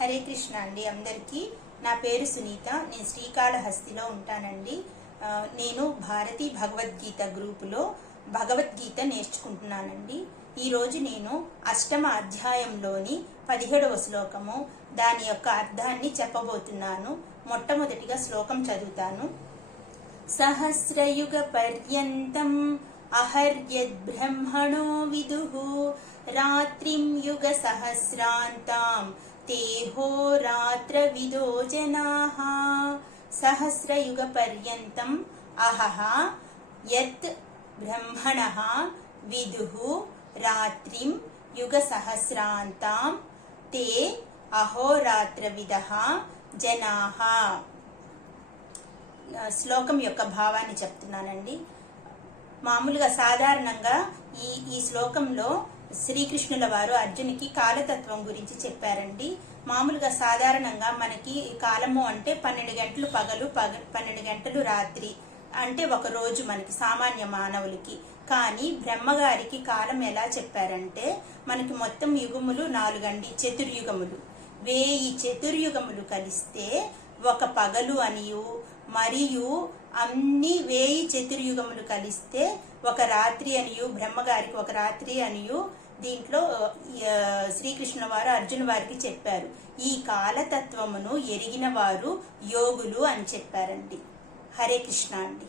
హరే కృష్ణ అండి అందరికీ. నా పేరు సునీత. నేను శ్రీకాళహస్తిలో ఉంటానండి. నేను భారతీ భగవద్గీత గ్రూపులో భగవద్గీత నేర్చుకుంటున్నానండి. ఈరోజు నేను అష్టమ అధ్యాయంలోని పదిహేడవ శ్లోకము దాని యొక్క అర్థాన్ని చెప్పబోతున్నాను. మొట్టమొదటిగా శ్లోకం చదువుతాను. సహస్రయుగ పర్యంతం అహర్యద్బ్రహ్మణో విదు రాత్రిం యుగ సహస్రాంతాం తేహోరాత్ర విదో జనా సహస్రయుగ పర్యంతం అహః యత్ బ్రహ్మణః విదుః రాత్రిం యుగ సహస్రాంతాం తే అహోరాత్ర విదః జనాః శ్లోకం యొక్క భావాన్ని చెప్తున్నానండి. మామూలుగా సాధారణంగా ఈ ఈ శ్లోకంలో శ్రీకృష్ణుల వారు అర్జునికి కాలతత్వం గురించి చెప్పారండి. మామూలుగా సాధారణంగా మనకి కాలము అంటే పన్నెండు గంటలు పగలు పగ పన్నెండు గంటలు రాత్రి అంటే ఒక రోజు మనకి సామాన్య మానవులకి. కానీ బ్రహ్మగారికి కాలం ఎలా చెప్పారంటే మనకి మొత్తం యుగములు నాలుగండి చతుర్యుగములు. వేయి చతుర్యుగములు కలిస్తే ఒక పగలు అనియు మరియు అన్ని వేయి చతుర్యుగములు కలిస్తే ఒక రాత్రి అనియు బ్రహ్మగారికి ఒక రాత్రి అనియు దీంట్లో శ్రీకృష్ణ వారు అర్జున వారికి చెప్పారు. ఈ కాలతత్వమును ఎరిగిన వారు యోగులు అని చెప్పారండి. హరే కృష్ణ అండి.